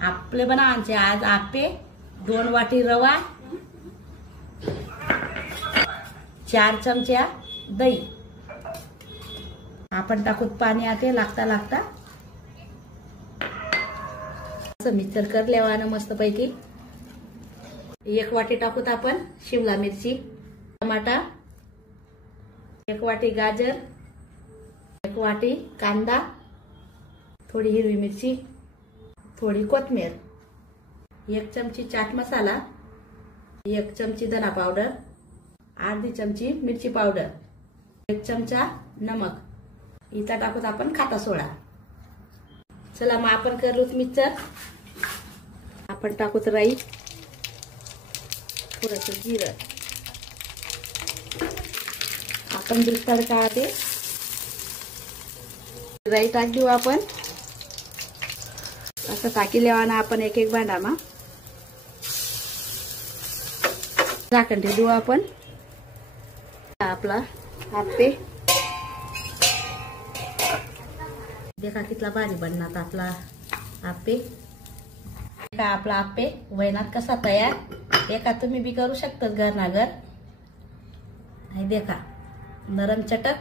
आपले बनावांचे आज आपे 2 वाटी रवा, 4 चमचा दही. आपण टाकूत पाणी आते लागता लागता. असं मिक्सर कर लेवानं मस्त पैकी. 1 वाटी टाकूत आपण शिमला मिरची, टमाटा, 1 वाटी गाजर, 1 वाटी कांदा, थोडी हिरवी मिरची, थोडी कोथिंबीर, 1 चमची चाट मसाला, 1 चमची धना पावडर, अर्धी चमची मिरची पावडर, 1 चमचा नमक. इथं टाकूत आपण खाता सोडा. चला मग आपण करूत मिक्सर. आपण टाकूत राई, थोडंसं जिरं. आपण दूध तडका आते राई टाक देऊ आपण. असं टाकी लेवाना आपण एक एक भांडामा झाकण ठेवू आपण. आपला आप्पे देखा कितला भारी बनणार आपला आप्पे. देखा आपला आप्पे वैनात कसा तयार. देखा तुम्ही बी करू शकता घर ना घर. देखा नरम चटक